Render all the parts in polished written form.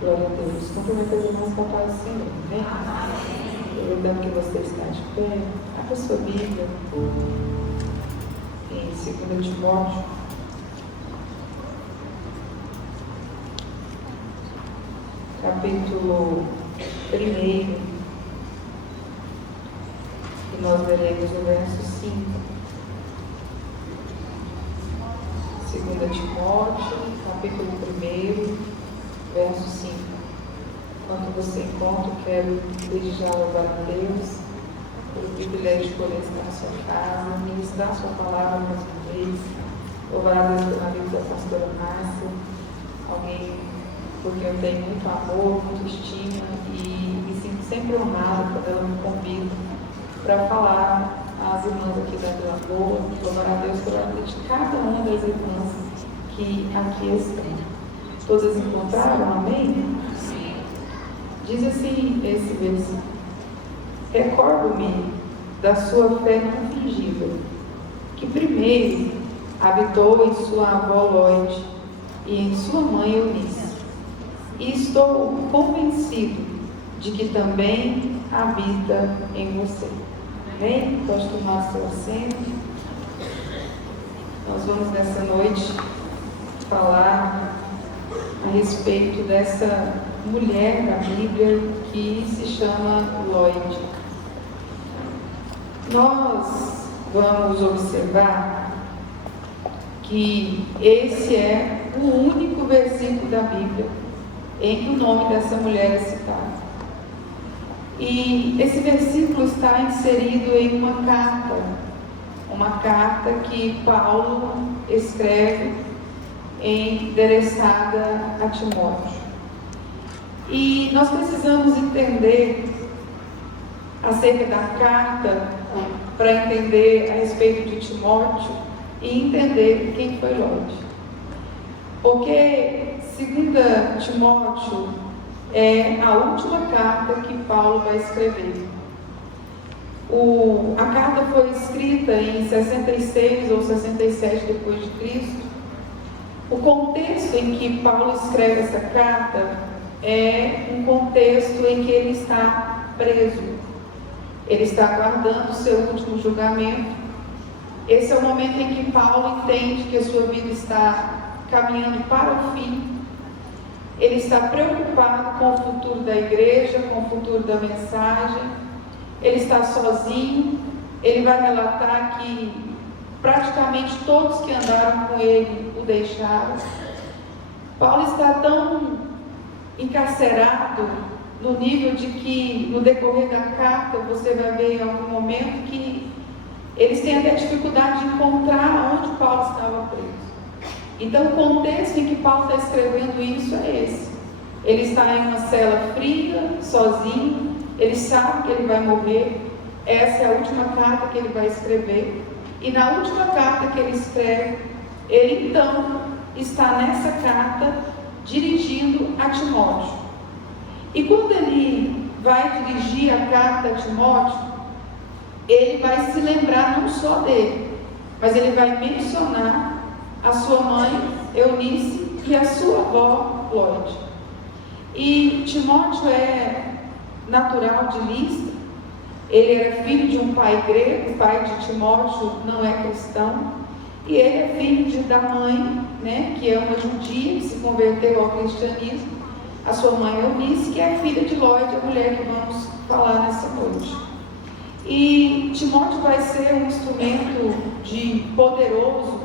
Glória a Deus. Cumprimento as irmãs com a paz do Senhor. Amém? Aproveitando que você está de pé, abra sua Bíblia em 2 Timóteo. Capítulo 1. E nós veremos o verso 5. 2 Timóteo, capítulo 1, verso 5. Enquanto você encontra, quero desde já louvar a Deus pelo privilégio de poder estar na sua casa, ministrar a sua palavra mais uma vez. Louvar a Deus pela vida da pastora Márcia, alguém por quem eu tenho muito amor, muita estima e me sinto sempre honrada quando ela me convida para falar às irmãs aqui da Vila Boa. Louvar a Deus pela vida de cada uma das irmãs que aqui estão. Todas encontraram? Amém? Diz assim esse versículo: recordo-me da sua fé não fingível, que primeiro habitou em sua avó Loide e em sua mãe Eunice, e estou convencido de que também habita em você. Amém? Pode tomar seu assento. Nós vamos nessa noite falar a respeito dessa mulher da Bíblia que se chama Loide. Nós vamos observar que esse é o único versículo da Bíblia em que o nome dessa mulher é citado. E esse versículo está inserido em uma carta que Paulo escreve endereçada a Timóteo. E nós precisamos entender acerca da carta para entender a respeito de Timóteo e entender quem foi Loide. Porque 2 Timóteo é a última carta que Paulo vai escrever. A carta foi escrita em 66 ou 67 depois de Cristo. O contexto em que Paulo escreve essa carta é um contexto em que ele está preso. Ele está aguardando o seu último julgamento. Esse é o momento em que Paulo entende que a sua vida está caminhando para o fim. Ele está preocupado com o futuro da igreja, com o futuro da mensagem. Ele está sozinho. Ele vai relatar que praticamente todos que andaram com ele o deixaram. Paulo está tão encarcerado no nível de que no decorrer da carta você vai ver em algum momento que eles têm até dificuldade de encontrar onde Paulo estava preso. Então o contexto em que Paulo está escrevendo isso é esse. Ele está em uma cela fria, sozinho, ele sabe que ele vai morrer. Essa é a última carta que ele vai escrever. E na última carta que ele escreve, ele então está nessa carta dirigindo a Timóteo. E quando ele vai dirigir a carta a Timóteo, ele vai se lembrar não só dele, mas ele vai mencionar a sua mãe Eunice e a sua avó Loide. E Timóteo é natural de Listra. Ele era filho de um pai grego. O pai de Timóteo não é cristão, e ele é filho da mãe, que é uma judia que se converteu ao cristianismo, a sua mãe Eunice, que é filha de Loide, a mulher que vamos falar nessa noite. E Timóteo vai ser um instrumento poderoso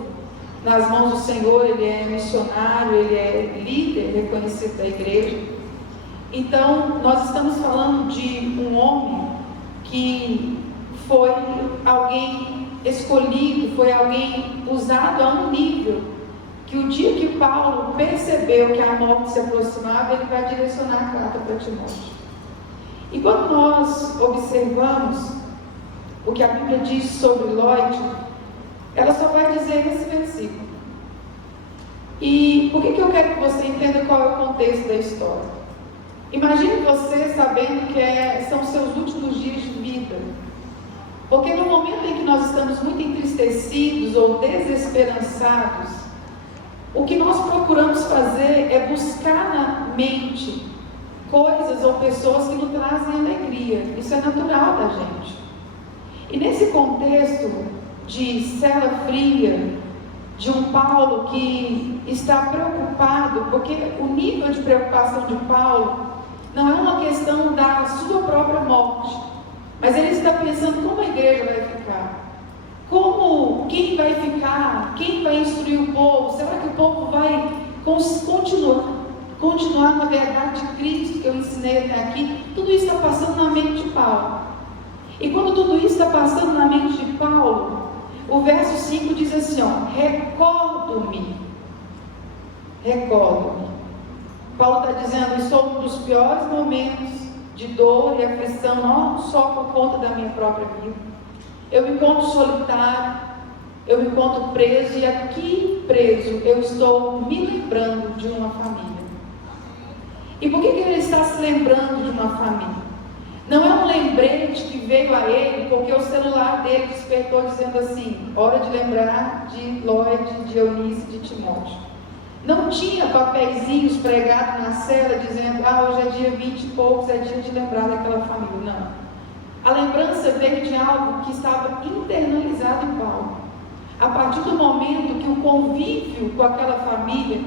nas mãos do Senhor. Ele é missionário, ele é líder reconhecido da igreja. Então nós estamos falando de um homem que foi alguém escolhido, foi alguém usado a um nível que o dia que Paulo percebeu que a morte se aproximava, ele vai direcionar a carta para Timóteo. E quando nós observamos o que a Bíblia diz sobre Loide, ela só vai dizer nesse versículo. E por que eu quero que você entenda qual é o contexto da história? Imagine você sabendo que são seus últimos dias de vida. Porque no momento em que nós estamos muito entristecidos ou desesperançados, O que nós procuramos fazer é buscar na mente coisas ou pessoas que nos trazem alegria. Isso é natural da gente. E nesse contexto de cela fria, de um Paulo que está preocupado, porque o nível de preocupação de Paulo não é uma questão da sua própria morte, mas ele está pensando como a igreja vai ficar. Quem vai ficar? Quem vai instruir o povo? Será que o povo vai continuar na verdade de Cristo que eu ensinei até aqui? Tudo isso está passando na mente de Paulo. E quando tudo isso está passando na mente de Paulo, o verso 5 diz assim, recordo-me. Paulo está dizendo, estou num dos piores momentos de dor e aflição, não só por conta da minha própria vida. Eu me encontro solitário, eu me encontro preso, e aqui preso eu estou me lembrando de uma família. E por que ele está se lembrando de uma família? Não é um lembrete que veio a ele porque o celular dele despertou dizendo assim, hora de lembrar de Lloyd, de Eunice, de Timóteo. Não tinha papeizinhos pregados na cela dizendo, hoje é dia 20 e poucos, é dia de lembrar daquela família. Não. A lembrança veio de algo que estava internalizado em Paulo. A partir do momento que o convívio com aquela família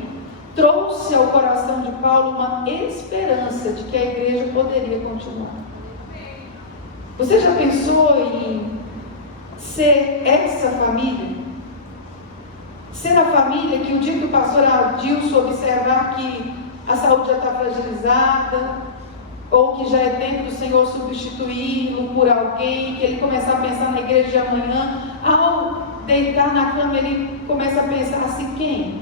trouxe ao coração de Paulo uma esperança de que a igreja poderia continuar. Você já pensou em ser essa família? Ser a família que o dia que o pastor Adilson observar que a saúde já está fragilizada, ou que já é tempo do Senhor substituí-lo por alguém, que ele começar a pensar na igreja de amanhã, ao deitar na cama ele começa a pensar assim,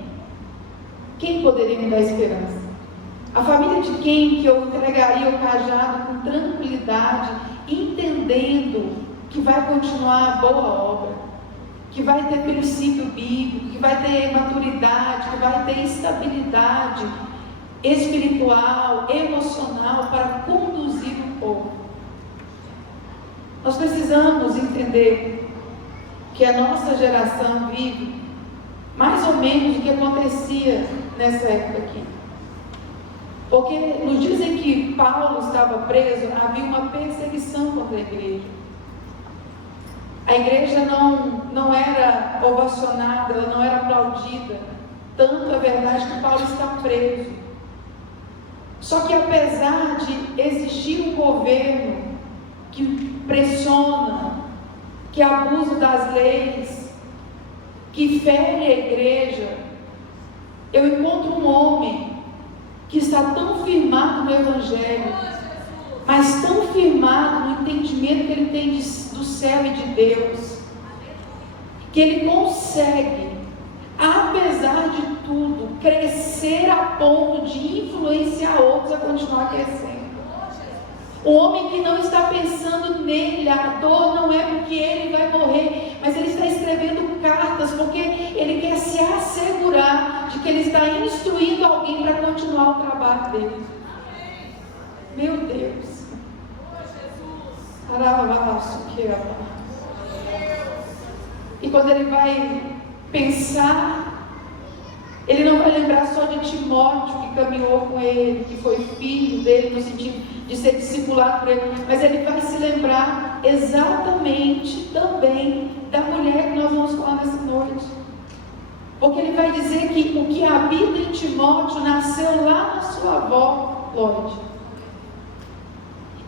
quem poderia me dar esperança? A família de quem que eu entregaria o cajado com tranquilidade, entendendo que vai continuar a boa obra, que vai ter princípio bíblico, que vai ter maturidade, que vai ter estabilidade espiritual, emocional para conduzir o povo. Nós precisamos entender que a nossa geração vive mais ou menos o que acontecia nessa época aqui. Porque nos dias em que Paulo estava preso, havia uma perseguição contra a igreja. A igreja não era ovacionada, ela não era aplaudida. Tanto é verdade que Paulo está preso. Só que apesar de existir um governo que pressiona, que abusa das leis, que fere a igreja, eu encontro um homem que está tão firmado no Evangelho, mas tão firmado no entendimento que ele tem do céu e de Deus, que ele consegue, apesar de tudo, crescer a ponto de influenciar outros a continuar crescendo. Um homem que não está pensando nele, a dor não é porque ele vai morrer, mas ele está escrevendo cartas porque ele quer se assegurar de que ele está instruindo alguém para continuar o trabalho dele. Meu Deus. E quando ele vai pensar, ele não vai lembrar só de Timóteo, que caminhou com ele, que foi filho dele no sentido de ser discipulado por ele, mas ele vai se lembrar exatamente também da mulher que nós vamos falar nessa noite. Porque ele vai dizer que o que habita em Timóteo nasceu lá na sua avó, Lloyd.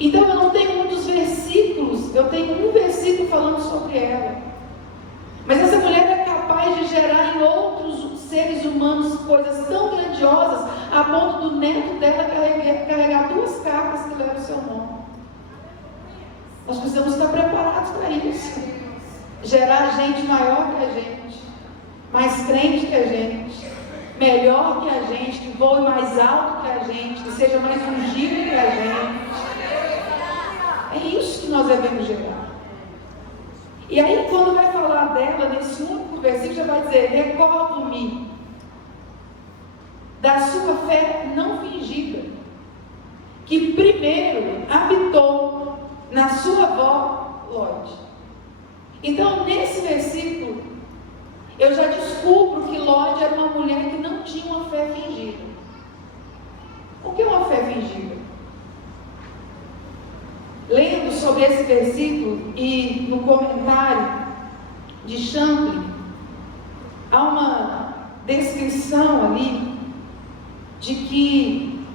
Então eu não tenho muitos versículos, eu tenho um versículo falando sobre ela. Mas essa mulher é capaz de gerar em outros seres humanos coisas tão grandiosas, a ponto do neto dela carregar 2 cartas que levam o seu nome. Nós precisamos estar preparados para isso. Gerar gente maior que a gente, mais crente que a gente, melhor que a gente, que voe mais alto que a gente, que seja mais ungido que a gente. É isso que nós devemos gerar. E aí, quando vai falar dela, nesse único versículo, já vai dizer: recordo-me da sua fé não fingida, que primeiro habitou na sua avó Lloyd. Então, nesse versículo, eu já descubro que Lóide era uma mulher que não tinha uma fé fingida. O que é uma fé fingida? Lendo sobre esse versículo e no comentário de Champlin, há uma descrição ali de que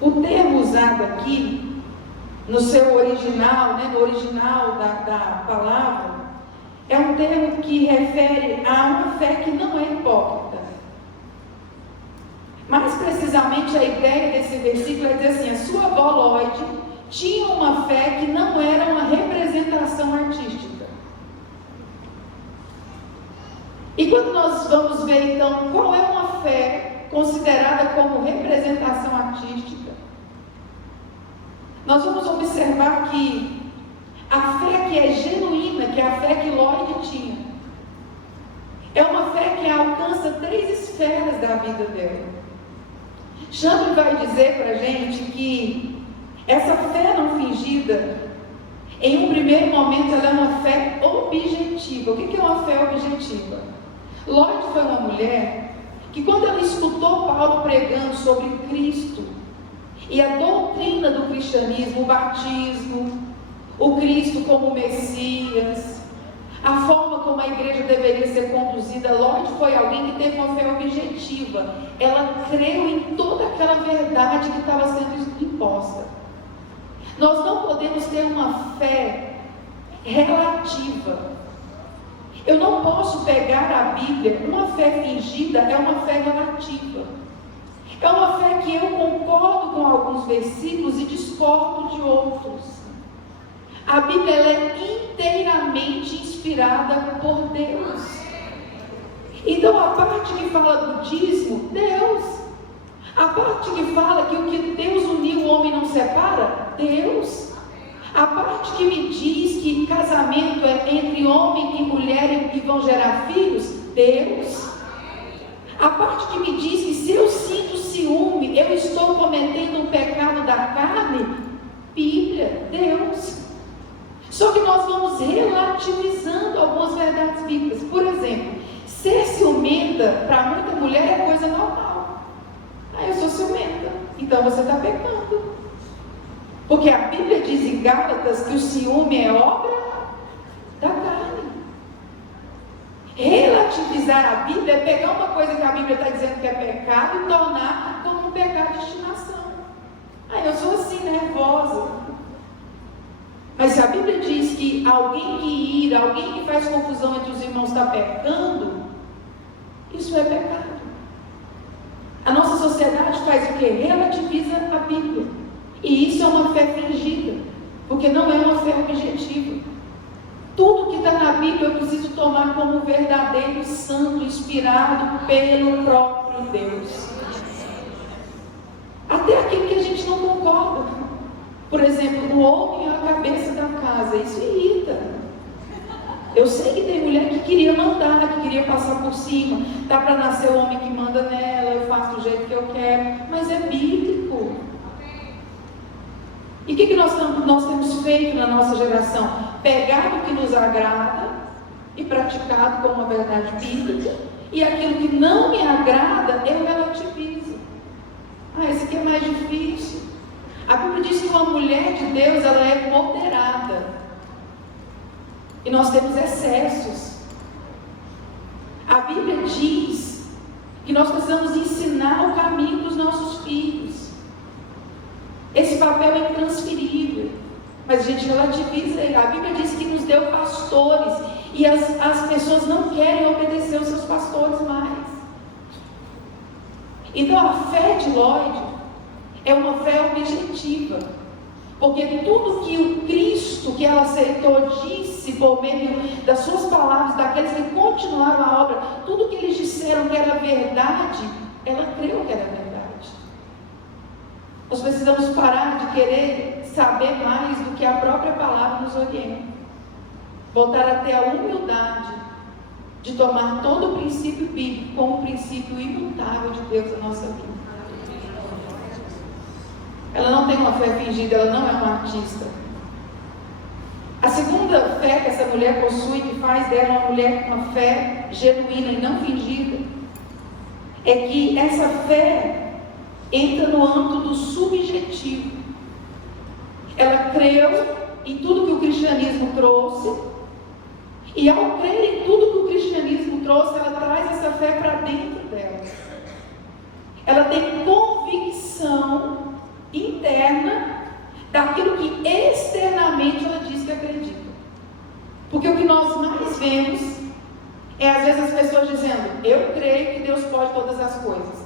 o termo usado aqui, no seu original, no original da palavra, é um termo que refere a uma fé que não é hipócrita. Mais precisamente, a ideia desse versículo é dizer assim: a sua avó Lóide tinha uma fé que não era uma representação artística. E quando nós vamos ver então qual é uma fé considerada como representação artística, nós vamos observar que a fé que é genuína, que é a fé que Lóide tinha, é uma fé que alcança 3 esferas da vida dela. Champlin vai dizer para a gente que essa fé não fingida, em um primeiro momento, ela é uma fé objetiva. O que é uma fé objetiva? Lóide foi uma mulher que, quando ela escutou Paulo pregando sobre Cristo e a doutrina do cristianismo, o batismo, o Cristo como Messias, a forma como a igreja deveria ser conduzida, Lóide foi alguém que teve uma fé objetiva. Ela creu em toda aquela verdade que estava sendo imposta. Nós não podemos ter uma fé relativa. Eu não posso pegar a Bíblia, uma fé fingida é uma fé relativa. É uma fé que eu concordo com alguns versículos e discordo de outros. A Bíblia ela é inteiramente inspirada por Deus. Então a parte que fala do dízimo, Deus. A parte que fala que o que Deus uniu o homem não separa, Deus. A parte que me diz que casamento é entre homem e mulher e vão gerar filhos, Deus. A parte que me diz que se eu sinto ciúme, eu estou cometendo um pecado da carne, Bíblia, Deus. Só que nós vamos relativizando algumas verdades bíblicas. Por exemplo, ser ciumenta para muita mulher é coisa normal. Eu sou ciumenta, então você está pecando. Porque a Bíblia diz em Gálatas que o ciúme é obra da carne. Relativizar a Bíblia é pegar uma coisa que a Bíblia está dizendo que é pecado e tornar como um pecado de estimação. Eu sou assim, nervosa. Mas se a Bíblia diz que alguém que ira, alguém que faz confusão entre os irmãos está pecando, isso é pecado. A nossa sociedade faz o quê? Relativiza a Bíblia. E isso é uma fé fingida, porque não é uma fé objetiva. Tudo que está na Bíblia eu preciso tomar como verdadeiro, santo, inspirado pelo próprio Deus. Até aquilo que a gente não concorda. Por exemplo, o homem é a cabeça da casa, isso irrita. Eu sei que tem mulher que queria mandar, que queria passar por cima. Dá para nascer o homem que manda nela, eu faço do jeito que eu quero, mas é bíblico. E o que nós temos feito na nossa geração? Pegado o que nos agrada e praticado como uma verdade bíblica, e aquilo que não me agrada, eu relativizo. Esse aqui é mais difícil. A Bíblia diz que uma mulher de Deus, ela é moderada. E nós temos excessos. A Bíblia diz que nós precisamos ensinar o caminho dos nossos filhos. Esse papel é intransferível, mas a gente relativiza ele. A Bíblia diz que nos deu pastores, e as pessoas não querem obedecer os seus pastores mais. Então a fé de Lóide é uma fé objetiva, porque tudo que o Cristo que ela aceitou disse por meio das suas palavras, daqueles que continuaram a obra, tudo que eles disseram que era verdade, ela creu que era verdade. Nós precisamos parar de querer saber mais do que a própria palavra nos orienta. Voltar a ter a humildade de tomar todo o princípio bíblico como um princípio imutável de Deus na nossa vida. Ela não tem uma fé fingida, ela não é uma artista. A A segunda fé que essa mulher possui, que faz dela uma mulher com uma fé genuína e não fingida, é que essa fé entra no âmbito do subjetivo. Ela creu em tudo que o cristianismo trouxe, e ao crer em tudo que o cristianismo trouxe, ela traz essa fé para dentro dela. Ela tem convicção interna daquilo que externamente ela diz que acredita. Porque o que nós mais vemos é às vezes as pessoas dizendo: eu creio que Deus pode todas as coisas,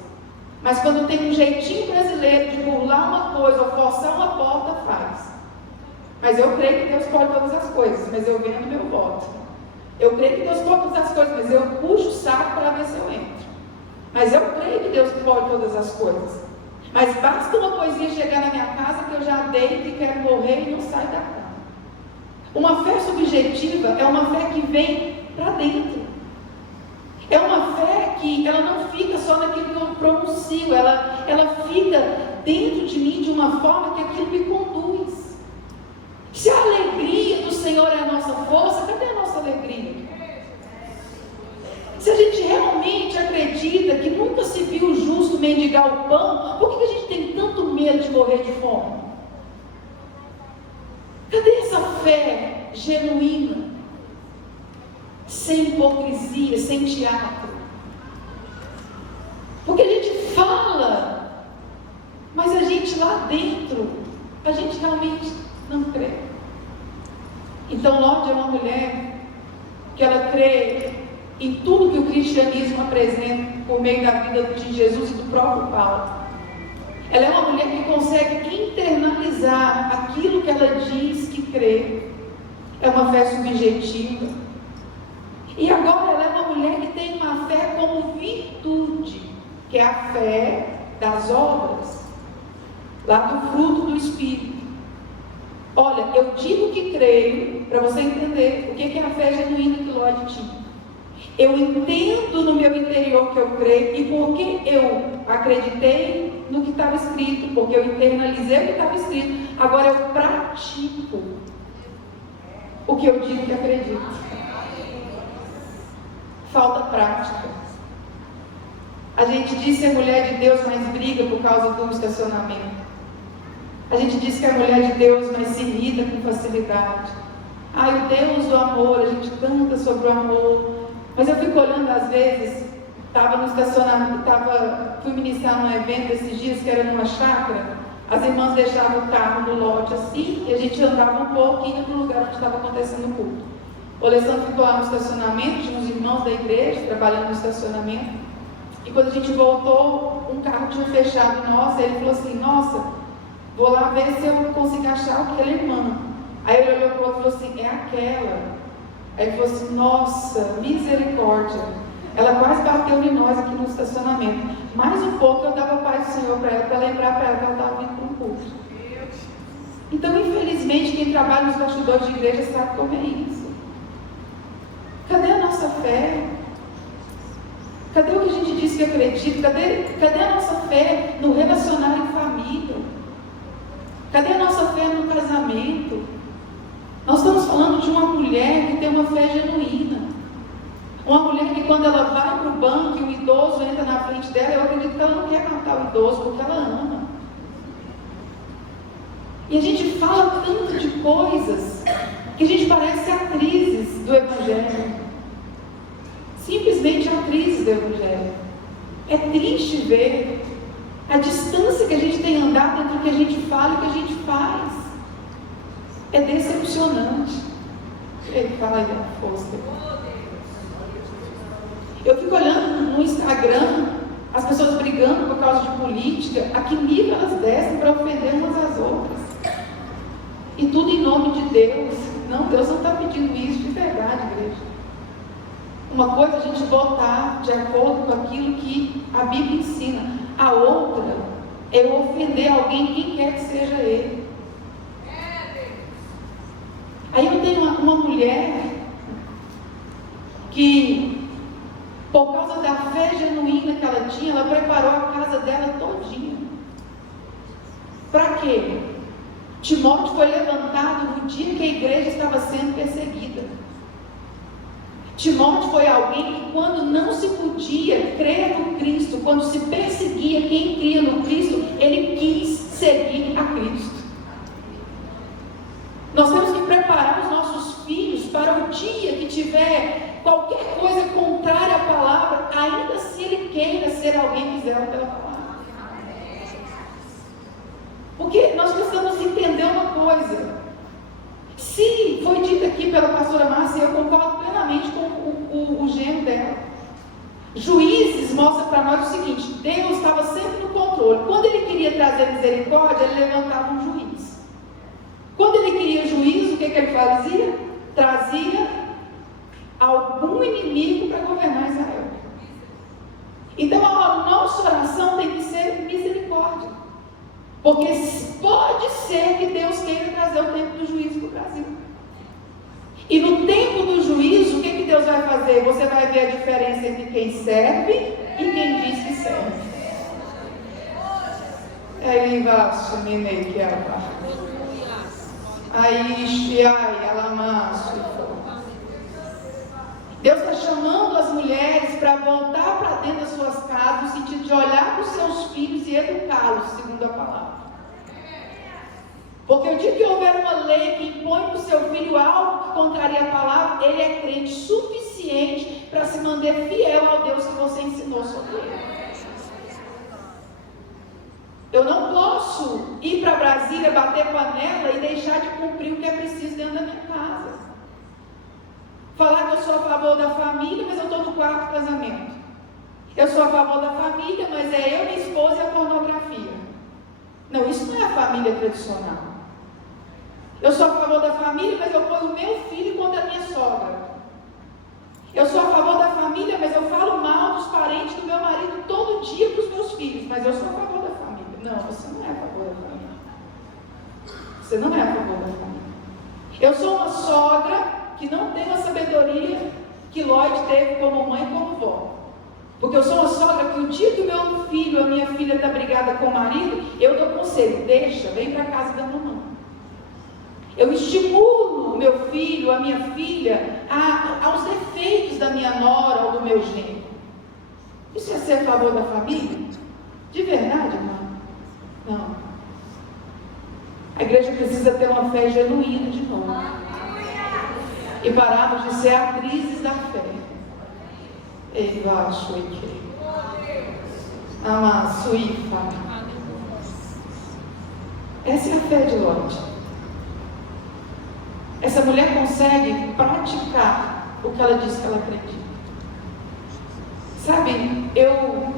mas quando tem um jeitinho brasileiro de burlar uma coisa ou forçar uma porta, faz. Mas eu creio que Deus pode todas as coisas, mas eu vendo meu voto. Eu creio que Deus pode todas as coisas, mas eu puxo o saco para ver se eu entro. Mas eu creio que Deus pode todas as coisas. Mas basta uma coisinha chegar na minha casa que eu já deito e quero morrer e não saio da cama. Uma fé subjetiva é uma fé que vem para dentro. É uma fé que ela não fica só naquilo que eu pronuncio, ela fica dentro de mim de uma forma que aquilo me conduz. Se a alegria do Senhor é a nossa força, cadê a nossa alegria? Se a gente realmente acredita que nunca se viu o justo mendigar o pão, por que a gente tem tanto medo de morrer de fome? Cadê essa fé genuína? Sem hipocrisia, sem teatro. Porque a gente fala, mas a gente lá dentro, a gente realmente não crê. Então Lorde é uma mulher que ela crê em tudo que o cristianismo apresenta por meio da vida de Jesus e do próprio Paulo. Ela é uma mulher que consegue internalizar aquilo que ela diz que crê. É uma fé subjetiva. E agora ela é uma mulher que tem uma fé como virtude, que é a fé das obras, lá do fruto do Espírito. Olha, eu digo que creio, para você entender o que é a fé genuína que Lloyd tinha. Eu entendo no meu interior que eu creio, e porque eu acreditei no que estava escrito, porque eu internalizei o que estava escrito, agora eu pratico o que eu digo que acredito. Falta prática. A gente diz ser mulher de Deus, mas briga por causa do estacionamento. A gente diz que é mulher de Deus, mas se irrita com facilidade. O Deus do amor, a gente canta sobre o amor. Mas eu fico olhando às vezes, estava no estacionamento, fui ministrar num evento esses dias que era numa chácara. As irmãs deixavam o carro no lote assim, e a gente andava um pouco e ia para o lugar onde estava acontecendo o culto. O Alessandro ficou lá no estacionamento, tinha uns irmãos da igreja trabalhando no estacionamento. E quando a gente voltou, um carro tinha fechado nosso, e ele falou assim: nossa, vou lá ver se eu consigo achar aquela irmã. Aí ele olhou para o outro e falou assim: é aquela. Aí ele falou assim: nossa, misericórdia, ela quase bateu em nós aqui no estacionamento. Mais um pouco eu dava paz do Senhor para ela, para lembrar para ela que ela estava vindo para um culto. Então, infelizmente, quem trabalha nos bastidores de igreja sabe como é isso. Cadê a nossa fé? Cadê o que a gente diz que acredita? Cadê a nossa fé no relacionar em família? Cadê a nossa fé no casamento? Nós estamos falando de uma mulher que tem uma fé genuína. Uma mulher que quando ela vai para o banco e o idoso entra na frente dela, eu acredito que ela não quer matar o idoso, porque ela ama. E a gente fala tanto de coisas que a gente parece atrizes do Evangelho. Simplesmente atrizes do Evangelho. É triste ver a distância que a gente tem andado entre o que a gente fala e o que a gente faz. É decepcionante. Ele fala aí da força. Eu fico olhando no Instagram as pessoas brigando por causa de política. A que nível elas descem para ofender umas às outras? E tudo em nome de Deus. Não, Deus não está pedindo isso de verdade, igreja. Uma coisa é a gente votar de acordo com aquilo que a Bíblia ensina. A outra é ofender alguém, quem quer que seja ele. Aí eu tenho uma mulher que, por causa da fé genuína que ela tinha, ela preparou a casa dela todinha. Para quê? Timóteo foi levantado no dia que a igreja estava sendo perseguida. Timóteo foi alguém que, quando não se podia crer no Cristo, quando se perseguia quem cria no Cristo, ele quis seguir a Cristo. Nós temos que preparar os nossos filhos para o dia que tiver qualquer coisa contrária à palavra, ainda se ele queira ser alguém que zela pela palavra. Porque nós precisamos entender uma coisa. Se foi dito aqui pela pastora Márcia, eu concordo plenamente com o gênero dela. Juízes mostra para nós o seguinte: Deus estava sempre no controle. Quando ele queria trazer misericórdia, ele levantava um juiz. Quando ele queria juízo, o que ele fazia? Trazia algum inimigo para governar Israel. Então a nossa oração tem que ser misericórdia. Porque pode ser que Deus queira trazer o tempo do juízo para o Brasil. E no tempo do juízo, o que Deus vai fazer? Você vai ver a diferença entre quem serve e quem diz que serve. Aí vai sumir que aí alamaço. Deus está chamando as mulheres para voltar para dentro das suas casas, no sentido de olhar para os seus filhos e educá-los, segundo a palavra. Porque o dia que houver uma lei que impõe para o seu filho algo que contraria a palavra, ele é crente suficiente para se manter fiel ao Deus que você ensinou sobre ele. Eu não posso ir para Brasília, bater panela e deixar de cumprir o que é preciso dentro da minha casa. Falar que eu sou a favor da família, mas eu estou no quarto casamento. Eu sou a favor da família, mas é eu, minha esposa e a pornografia. Não, isso não é a família tradicional. Eu sou a favor da família, mas eu ponho o meu filho contra a minha sogra. Eu sou a favor da família, mas eu falo mal dos parentes do meu marido todo dia para os meus filhos, mas eu sou a favor da família. Não, você não é a favor da família. Você não é a favor da família. Eu sou uma sogra que não tem a sabedoria que Lloyd teve como mãe e como vó. Porque eu sou uma sogra que o dia que o meu filho, a minha filha está brigada com o marido, eu dou conselho: deixa, vem para casa da mamãe. Eu estimulo o meu filho, a minha filha, aos defeitos da minha nora ou do meu genro. Isso é ser a favor da família? De verdade, irmão? Não. A igreja precisa ter uma fé genuína de novo. E pararmos de ser atrizes da fé. Eu acho que essa é a fé de Lloyd. Essa mulher consegue praticar o que ela diz que ela acredita. Sabe, eu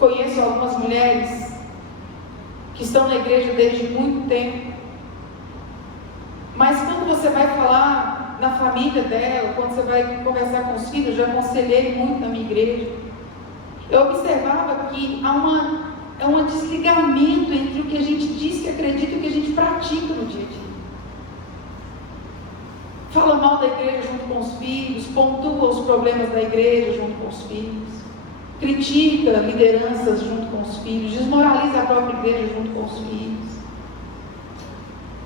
conheço algumas mulheres que estão na igreja desde muito tempo, mas quando você vai falar na família dela, quando você vai conversar com os filhos, eu já aconselhei muito na minha igreja, eu observava que há um desligamento entre o que a gente diz que acredita e o que a gente pratica no dia a dia. Fala mal da igreja junto com os filhos, pontua os problemas da igreja junto com os filhos, critica lideranças junto com os filhos, desmoraliza a própria igreja junto com os filhos.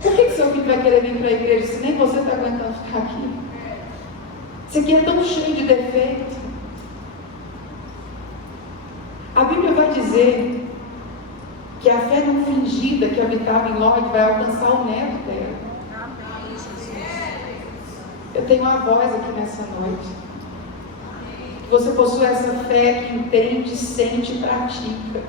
Por que seu filho vai querer vir para a igreja se nem você está aguentando ficar aqui? Isso aqui é tão cheio de defeitos. A Bíblia vai dizer que a fé não fingida que habitava em Lloyd vai alcançar o neto dela. Eu tenho uma voz aqui nessa noite. Que você possua essa fé que entende, sente e pratica.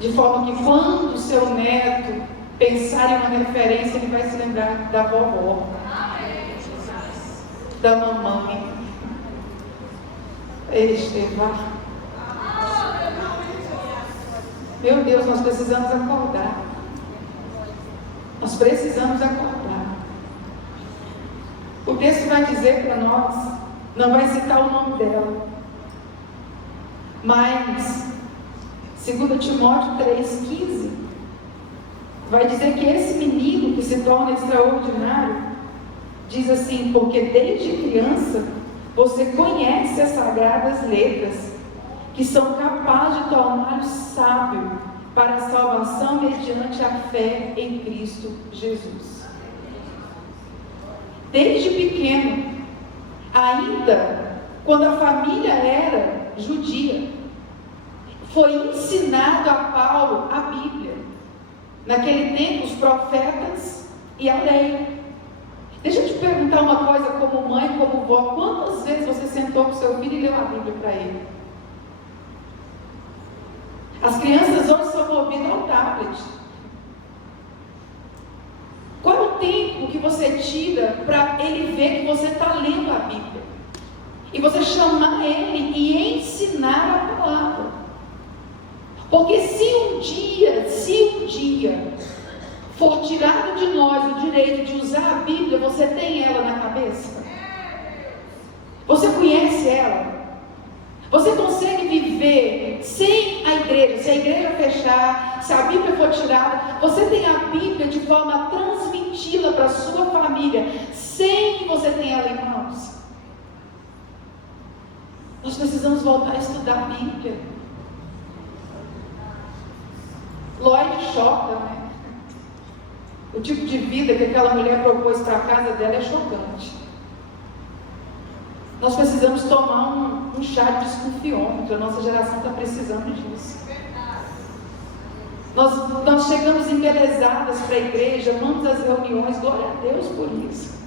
De forma que quando o seu neto pensar em uma referência, ele vai se lembrar da vovó, da mamãe. Estevão. Meu Deus, nós precisamos acordar. Nós precisamos acordar. O texto vai dizer para nós, não vai citar o nome dela, mas 2 Timóteo 3,15 vai dizer que esse menino que se torna extraordinário, diz assim: porque desde criança você conhece as sagradas letras, que são capazes de torná-lo sábio para a salvação mediante a fé em Cristo Jesus. Desde pequeno, ainda quando a família era judia, foi ensinado a Paulo a Bíblia. Naquele tempo, os profetas e a lei. Deixa eu te perguntar uma coisa, como mãe, como vó: quantas vezes você sentou com seu filho e leu a Bíblia para ele? As crianças hoje são movidas ao tablet. Qual é o tempo que você tira para ele ver que você está lendo a Bíblia? E você chamar ele e ensinar a palavra. Porque se um dia for tirado de nós o direito de usar a Bíblia, você tem ela na cabeça? Você conhece ela? Você consegue viver sem a igreja? Se a igreja fechar, se a Bíblia for tirada, você tem a Bíblia de forma a transmiti-la para a sua família, sem que você tenha ela em mãos? Nós precisamos voltar a estudar a Bíblia. Lloyd choca, né? O tipo de vida que aquela mulher propôs para a casa dela é chocante. Nós precisamos tomar um chá de desconfiômetro. A nossa geração está precisando disso. Nós chegamos embelezadas para a igreja, amamos as reuniões, glória a Deus por isso.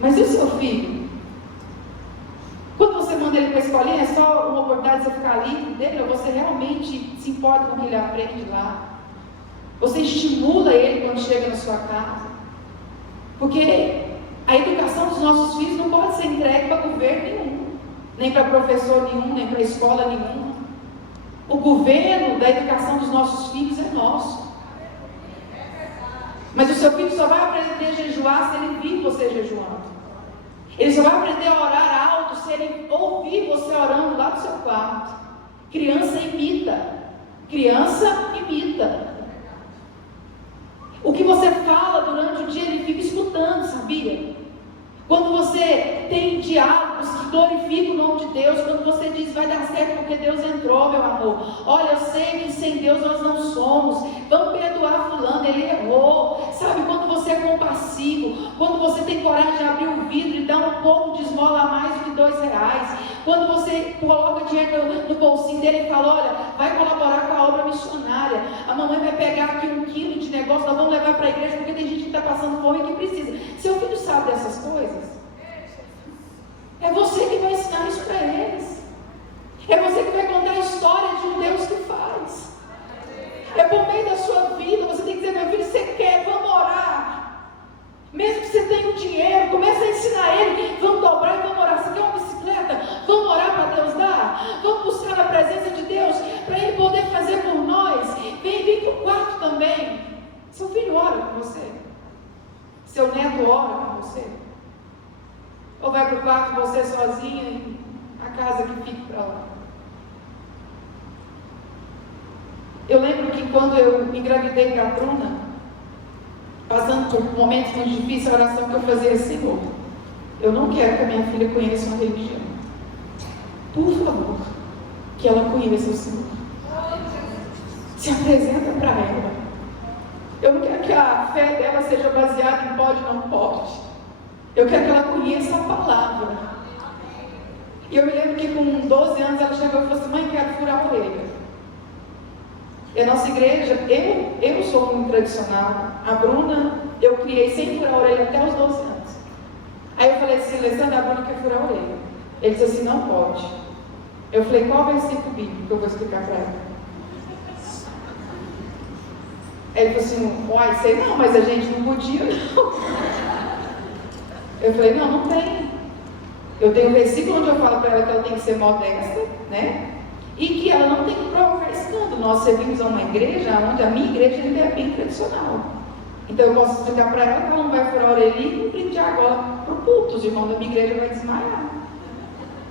Mas e o seu filho? Quando você manda ele para a escolinha, é só uma oportunidade de você ficar livre dele, ou você realmente se importa com o que ele aprende lá? Você estimula ele quando chega na sua casa? Porque a educação dos nossos filhos não pode ser entregue para governo nenhum, nem para professor nenhum, nem para escola nenhuma. O governo da educação dos nossos filhos é nosso. Mas o seu filho só vai aprender a jejuar se ele vir você jejuando. Ele só vai aprender a orar alto se ele ouvir você orando lá do seu quarto. Criança imita. Criança imita. O que você fala durante o dia, ele fica escutando, sabia? Quando você tem diálogos que glorificam o nome de Deus, quando você diz, vai dar certo porque Deus entrou, meu amor. Olha, eu sei que sem Deus nós não somos. Vamos perdoar fulano, ele errou. Sabe, quando você é compassivo, quando você tem coragem de abrir o vidro e dar um pouco de esmola a mais do que R$2. Quando você coloca dinheiro no bolsinho dele e fala, olha, vai colaborar com a obra missionária. A mamãe vai pegar aqui 1 quilo de negócio, nós vamos levar para a igreja, porque tem gente que está passando fome e que precisa. Seu filho sabe dessas coisas? É você que vai ensinar isso para eles. É você que vai contar a história de um Deus que faz. É por meio da sua vida. Você tem que dizer, meu filho, você quer, vamos orar. Mesmo que você tenha o dinheiro, comece a ensinar ele. Vamos dobrar e vamos orar. Você quer uma bicicleta? Vamos orar para Deus dar. Vamos buscar a presença de Deus para Ele poder fazer por nós. Vem para o quarto também. Seu filho ora com você. Seu neto ora com você. Ou vai para o quarto você sozinha e a casa que fica para lá. Eu lembro que quando eu engravidei da Bruna, passando por momentos muito difíceis, a oração que eu fazia é, Senhor, eu não quero que a minha filha conheça uma religião. Por favor, que ela conheça o Senhor. Se apresenta para ela. Eu não quero que a fé dela seja baseada em pode ou não pode. Eu quero que ela conheça a palavra. E eu me lembro que com 12 anos ela chegou e falou assim, mãe, quero furar a orelha. E a nossa igreja, eu sou muito tradicional. A Bruna, eu criei sem furar a orelha até os 12 anos. Aí eu falei assim, Alessandra, a Bruna quer furar a orelha. Ele disse assim, não pode. Eu falei, qual versículo bíblico que eu vou explicar para ela? Aí ele falou assim, uai, sei não, mas a gente não podia não. Eu falei, não tem. Eu tenho um versículo onde eu falo para ela que ela tem que ser modesta, né? E que ela não tem que promover escândalo. Nós servimos a uma igreja onde a minha igreja ainda é bem tradicional. Então eu posso explicar para ela que ela não vai furar a orelha e cumprir de agora para o culto. Os irmãos da minha igreja vai desmaiar.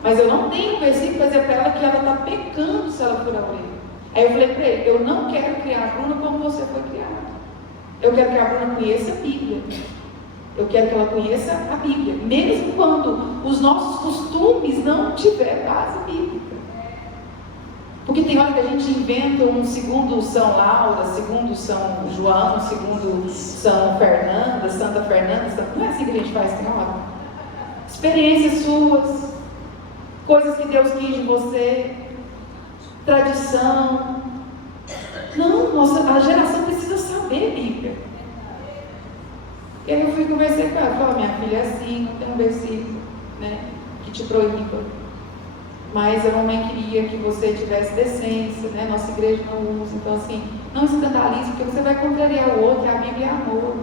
Mas eu não tenho um versículo para dizer para ela que ela está pecando se ela furar a orelha. Aí eu falei para ele, eu não quero criar a Bruna como você foi criada. Eu quero que a Bruna conheça a Bíblia. Eu quero que ela conheça a Bíblia, mesmo quando os nossos costumes não tiverem base bíblica. Porque tem hora que a gente inventa um segundo São Laura, segundo São João, segundo São Fernanda, Santa Fernanda, não é assim que a gente faz, tem hora. Experiências suas, coisas que Deus quis de você, tradição. Não, a geração precisa saber Bíblia. E aí eu fui conversar com ela, falei, minha filha, é assim, não tem um versículo, né, que te proíba. Mas a mamãe queria que você tivesse decência, né? Nossa igreja não usa. Então, assim, não escandalize, porque você vai contrariar o outro, e a Bíblia é amor.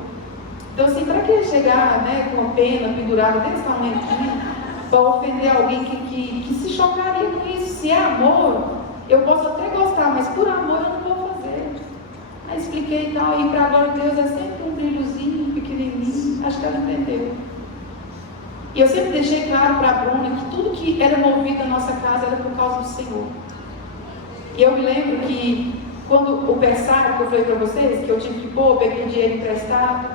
Então, assim, para que chegar, né, com uma pena pendurada desse tamanho aqui, para ofender alguém que se chocaria com isso? Se é amor, eu posso até gostar, mas por amor eu não vou fazer. Aí expliquei e tal, e para agora Deus é sempre um brilhozinho, pequenininho. Acho que ela entendeu. E eu sempre deixei claro para a Bruna que tudo que era movido na nossa casa era por causa do Senhor. E eu me lembro que quando o berçário, que eu falei para vocês, que eu tive que pôr, eu peguei dinheiro emprestado,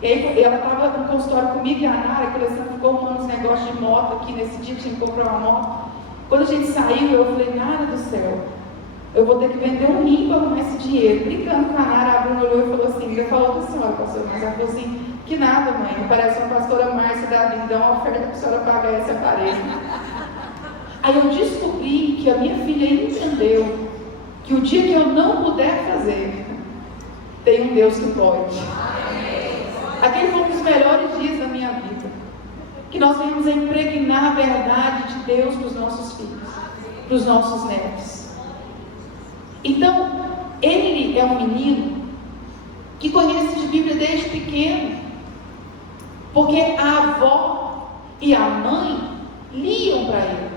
e aí ela estava no consultório comigo e a Nara, que ela ficou arrumando uns negócios de moto aqui nesse dia, tinha que comprar uma moto. Quando a gente saiu, eu falei, Nara do céu, eu vou ter que vender um rim para arrumar esse dinheiro. Brincando com a Nara, a Bruna olhou e falou assim, já falou com a senhora, pastor, mas ela falou assim, que nada, mãe, parece uma pastora Márcia da vida, dá uma oferta para a senhora pagar esse aparelho. Aí eu descobri que a minha filha entendeu que o dia que eu não puder fazer, tem um Deus que pode. Aquele foi um dos melhores dias da minha vida, que nós venhamos a impregnar a verdade de Deus para os nossos filhos, para os nossos netos. Então, ele é um menino que conhece de Bíblia desde pequeno, porque a avó e a mãe liam para ele.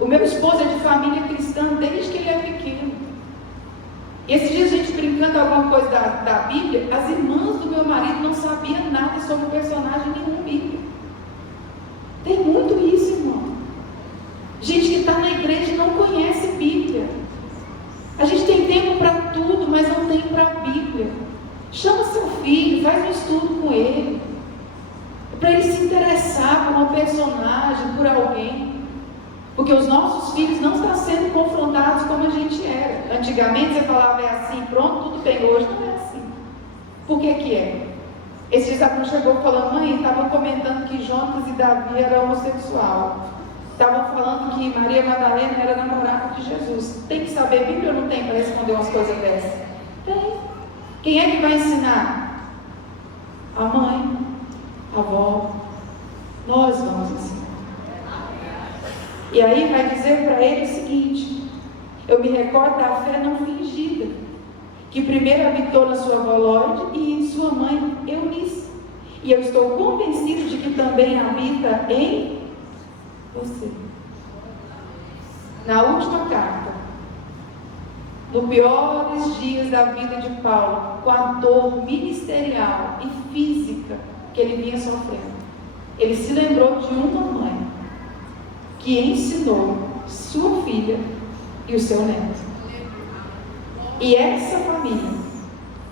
O meu esposo é de família cristã desde que ele é pequeno. E esses dias a gente brincando alguma coisa da Bíblia, as irmãs do meu marido não sabiam nada sobre o personagem nenhum Bíblia. Tem muito isso, irmão. Gente que está na igreja e não conhece Bíblia. A gente tem tempo para tudo, mas não tem para a Bíblia. Chama seu filho, faz um estudo com ele, para ele se interessar por uma personagem, por alguém, porque os nossos filhos não estão sendo confrontados como a gente era. Antigamente você falava, é assim, pronto, tudo bem. Hoje não é assim. Por que que é? Esse dia a chegou falando, mãe, estavam comentando que Jonas e Davi eram homossexual, estavam falando que Maria Madalena era namorada de Jesus. Tem que saber Bíblia ou não tem para responder umas coisas dessas? Tem. Quem é que vai ensinar? A mãe, a avó. Nós vamos ensinar. E aí vai dizer para ele o seguinte: eu me recordo da fé não fingida, que primeiro habitou na sua avó Lorde e em sua mãe Eunice. E eu estou convencido de que também habita em você. Na última carta, nos piores dias da vida de Paulo, com a dor ministerial e física que ele vinha sofrendo, ele se lembrou de uma mãe que ensinou sua filha e o seu neto. E essa família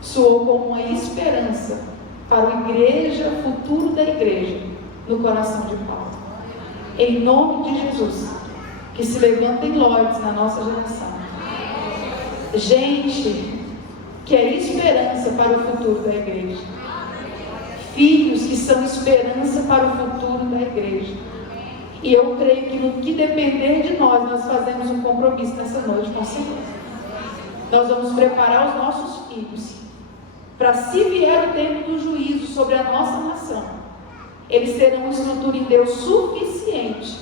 soou como uma esperança para a igreja, futuro da igreja, no coração de Paulo. Em nome de Jesus, que se levantem Lordes na nossa geração. Gente que é esperança para o futuro da igreja. Filhos que são esperança para o futuro da igreja. E eu creio que no que depender de nós fazemos um compromisso nessa noite com o Senhor. Nós vamos preparar os nossos filhos para, se vier o tempo do juízo sobre a nossa nação, eles terão uma estrutura em Deus suficiente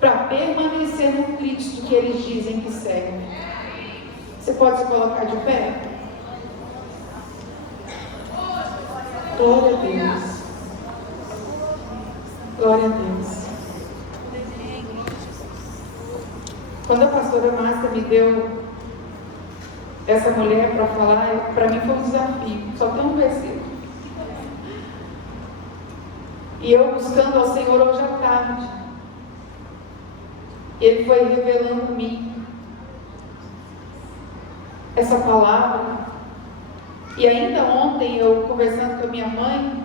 para permanecer no Cristo que eles dizem que seguem. Você pode se colocar de pé? Glória a Deus. Glória a Deus. Quando a pastora Márcia me deu essa mulher para falar, para mim foi um desafio. Só tem um versículo. E eu buscando ao Senhor hoje à tarde, Ele foi revelando a mim essa palavra. E ainda ontem eu conversando com a minha mãe,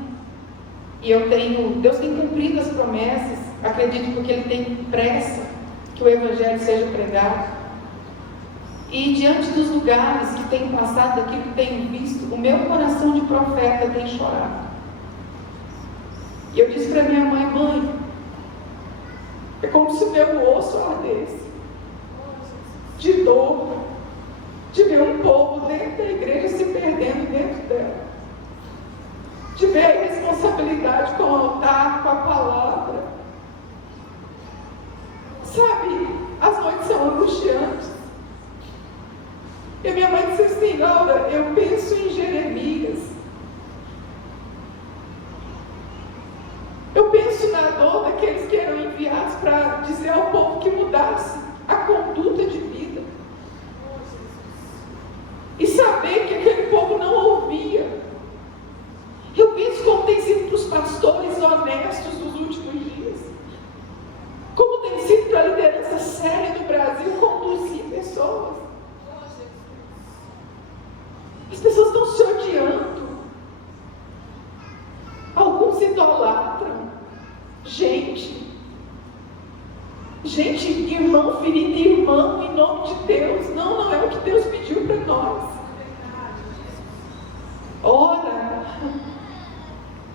e Deus tem cumprido as promessas, acredito porque Ele tem pressa, que o Evangelho seja pregado. E diante dos lugares que tenho passado, daquilo que tenho visto, o meu coração de profeta tem chorado. E eu disse para minha mãe: mãe, é como se o meu osso ardesse de dor, de ver um povo dentro da igreja se perdendo dentro dela, de ver a responsabilidade com o altar, com a palavra. Sabe, as noites são angustiantes. E a minha mãe disse assim: Laura, eu penso em Jeremias. Eu penso na dor daqueles que eram enviados para dizer ao povo que mudasse a conduta de vida. E saber que aquele povo não ouvia. Eu penso como tem sido para os pastores honestos dos últimos dias. Como tem sido para a liderança séria do Brasil conduzir pessoas. As pessoas estão se odiando. Alguns idolatram. Gente, irmão ferindo irmão em nome de Deus. Não é o que Deus pediu para nós.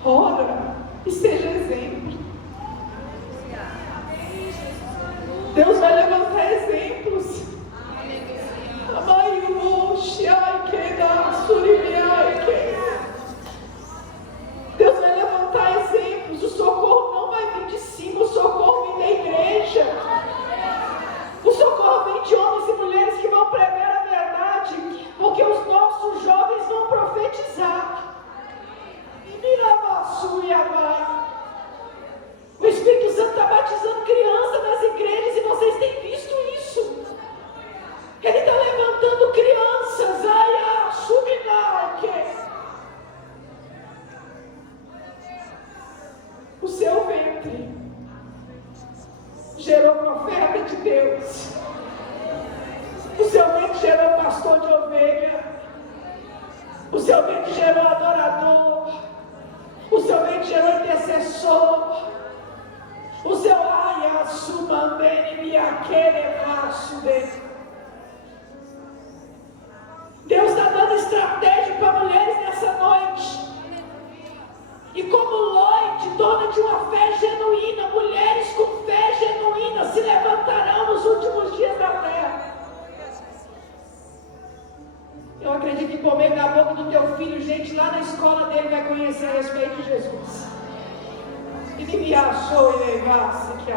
Ora e seja exemplo. Deus vai levantar exemplos. Deus vai levantar exemplos. O socorro não vai vir de cima, o socorro vem da igreja. O socorro vem de homens e mulheres que vão pregar a verdade, porque os nossos jovens vão profetizar. O Espírito Santo está batizando criança nas igrejas e vocês têm visto isso. Ele está levantando crianças. O seu ventre gerou profeta de Deus. O seu ventre gerou pastor de ovelha. O seu ventre gerou adorador. O seu ventre gerou intercessor. O seu Deus está dando estratégia para mulheres nessa noite. E como Lloyd, dona de uma fé genuína, mulheres com fé genuína se levantarão nos últimos dias da terra. Eu acredito que por meio da boca do teu filho, gente lá na escola dele vai conhecer a respeito de Jesus. E me achou e levasse que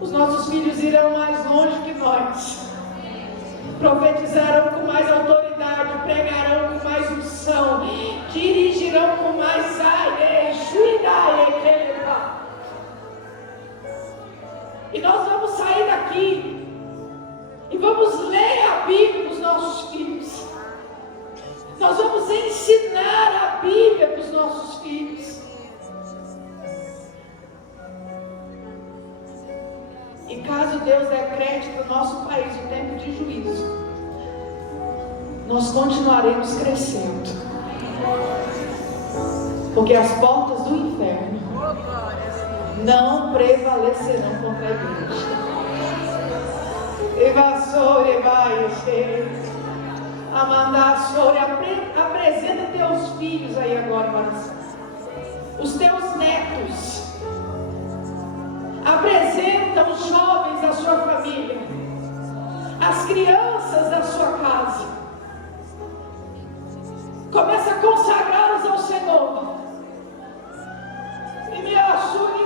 os nossos filhos irão mais longe que nós. Profetizarão com mais autoridade, pregarão com mais unção, dirigirão com mais e nós vamos sair daqui e vamos ler a Bíblia para os nossos filhos. Nós vamos ensinar a Bíblia para os nossos filhos. E caso Deus decrete para o nosso país o tempo de juízo, nós continuaremos crescendo. Porque as portas do inferno não prevalecerão contra a igreja. Apresenta teus filhos aí agora, Marcia. Os teus netos. Apresenta os jovens da sua família, as crianças da sua casa. Começa a consagrá-los ao Senhor. E me assume que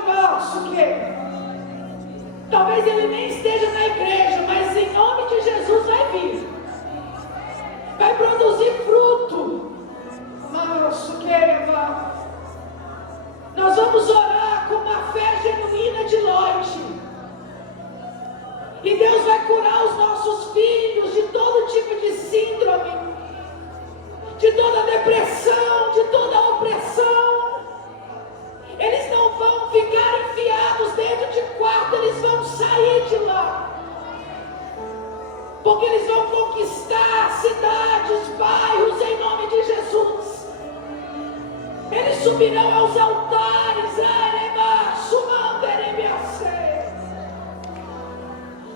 talvez ele nem esteja na igreja, mas em nome de Jesus vai vir. Vai produzir fruto. Nós vamos orar com uma fé genuína de Lloyd. E Deus vai curar os nossos filhos de todo tipo de síndrome, de toda depressão, de toda opressão. Eles não vão ficar enfiados dentro de quarto, eles vão sair de lá. Porque eles vão conquistar cidades, bairros em nome de Jesus. Eles subirão aos altares,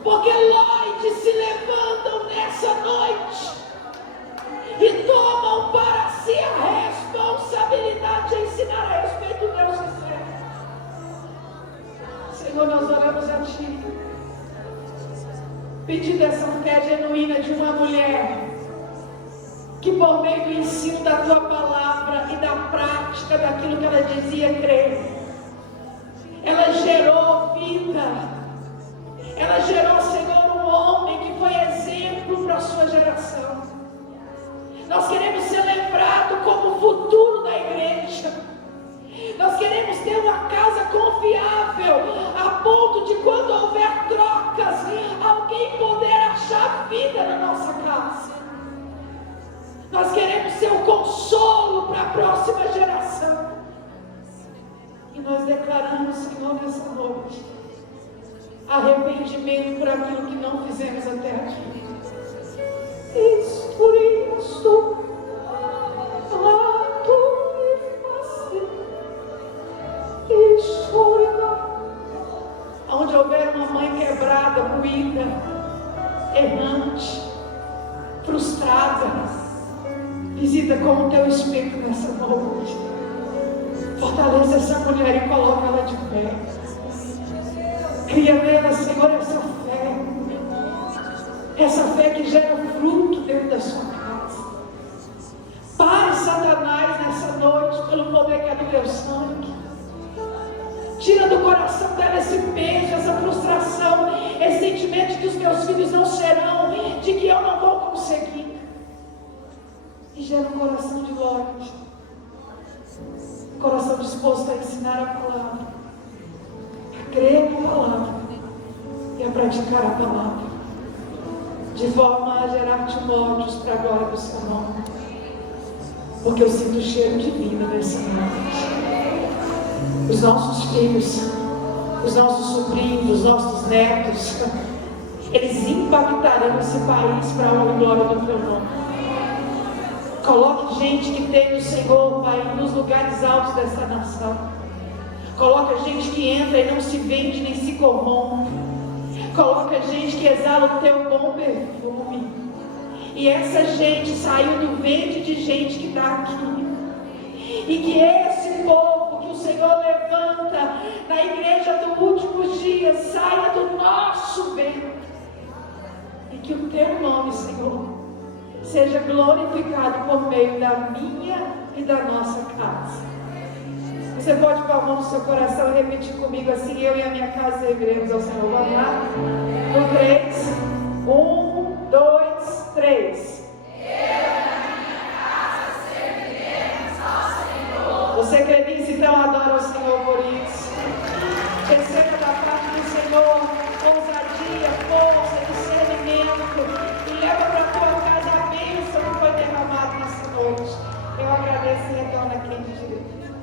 Porque Lloyd se levantam nessa noite e tomam para si a responsabilidade de ensinar a respeito do Deus que serve. Senhor, nós oramos a Ti, pedindo essa fé genuína de uma mulher que por meio do ensino da Tua palavra e da prática daquilo que ela dizia crer, ela gerou vida. Ela gerou, Senhor, um homem que foi exemplo para a sua geração. Nós queremos ser lembrados como o futuro da igreja. Nós queremos ter uma casa confiável, a ponto de quando houver trocas, alguém poder achar vida na nossa casa. Nós queremos ser um consolo para a próxima geração. E nós declaramos, Senhor, nessa noite, arrependimento por aquilo que não fizemos até aqui. Por isso, onde houver uma mãe quebrada, moída, errante, frustrada, visita com o Teu Espírito nessa noite. Fortalece essa mulher e coloca ela de pé. Cria nela, Senhor, essa fé que gera fruto dentro da sua casa. Pare Satanás nessa noite pelo poder que é do Teu sangue. Tira do coração dela esse peso, essa frustração, esse sentimento de que os meus filhos não serão, de que eu não vou conseguir. E gera um coração de glória, um coração disposto a ensinar a palavra, a crer na palavra e a praticar a palavra, de forma a gerar timóteos para a glória do Seu nome. Porque eu sinto o cheiro de vida nessa noite. Os nossos filhos, os nossos sobrinhos, os nossos netos, eles impactarão esse país para a honra e glória do Teu nome. Coloque gente que tem o Senhor, Pai, nos lugares altos dessa nação. Coloque gente que entra e não se vende nem se corrompe. Coloca gente que exala o Teu bom perfume. E essa gente saiu do ventre de gente que está aqui. E que esse povo que o Senhor levanta na igreja do último dia saia do nosso ventre. E que o Teu nome, Senhor, seja glorificado por meio da minha e da nossa casa. Você pode pôr a mão no seu coração e repetir comigo assim: eu e a minha casa serviremos ao Senhor. Vamos lá? No 3. 1, 2, 3. Eu e a minha casa serviremos ao Senhor. Você crê nisso? Então adora o Senhor por isso. Receba da parte do Senhor ousadia, força, discernimento, e leva para a tua casa a bênção que foi derramada nessa noite. Eu agradeço e retorno aqui de direito.